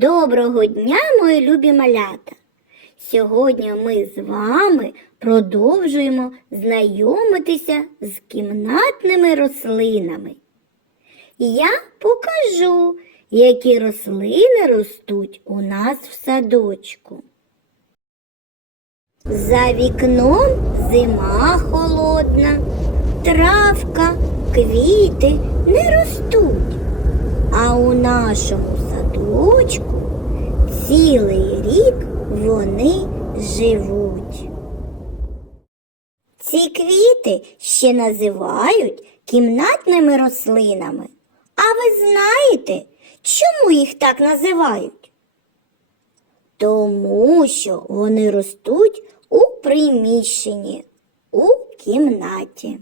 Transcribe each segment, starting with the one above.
Доброго дня, мої любі малята! Сьогодні ми з вами продовжуємо знайомитися з кімнатними рослинами. Я покажу, які рослини ростуть у нас в садочку. За вікном зима холодна, травка, квіти не ростуть. А у нашому садочку цілий рік вони живуть. Ці квіти ще називають кімнатними рослинами. А ви знаєте, чому їх так називають? Тому що вони ростуть у приміщенні, у кімнаті.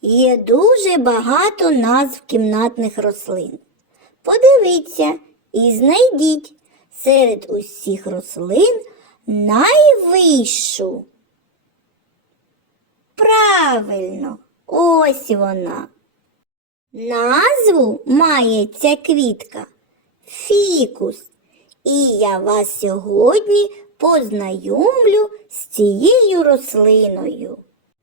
Є дуже багато назв кімнатних рослин. Подивіться і знайдіть серед усіх рослин найвищу. Правильно, ось вона. Назву має ця квітка фікус. І я вас сьогодні познайомлю з цією рослиною.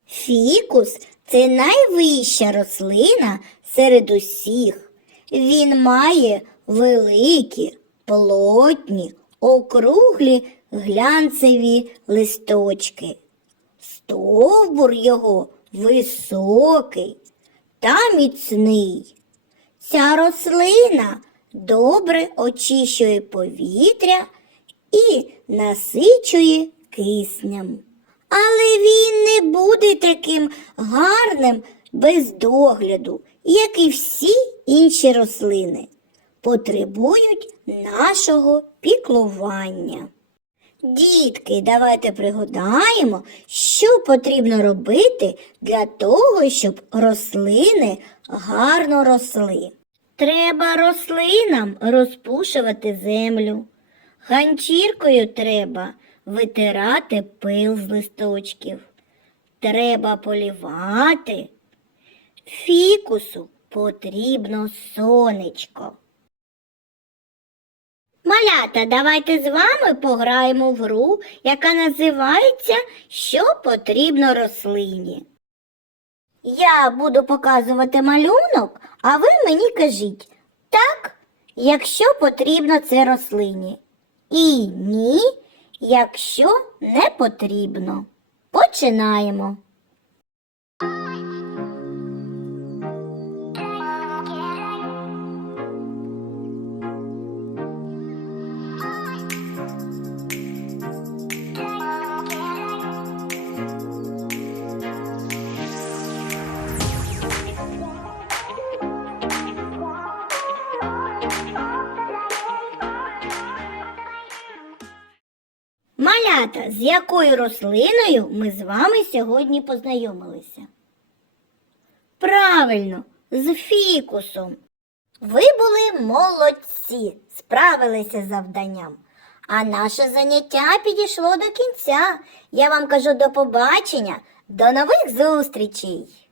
Фікус це найвища рослина серед усіх. Він має великі, плотні, округлі глянцеві листочки. Стовбур його високий та міцний. Ця рослина добре очищує повітря і насичує киснем. Але він не буде таким гарним без догляду, як і всі інші рослини. Потребують нашого піклування. Дітки, давайте пригадаємо, що потрібно робити для того, щоб рослини гарно росли. Треба рослинам розпушувати землю. Ганчіркою треба витирати пил з листочків. Треба полівати. Фікусу потрібно сонечко. Малята, давайте з вами пограємо в гру, яка називається Що потрібно рослині. Я буду показувати малюнок, а ви мені кажіть так, якщо потрібно це рослині. І ні, якщо не потрібно. Починаємо. Малята, з якою рослиною ми з вами сьогодні познайомилися? Правильно, з фікусом. Ви були молодці, справилися з завданням. А наше заняття підійшло до кінця. Я вам кажу до побачення, до нових зустрічей!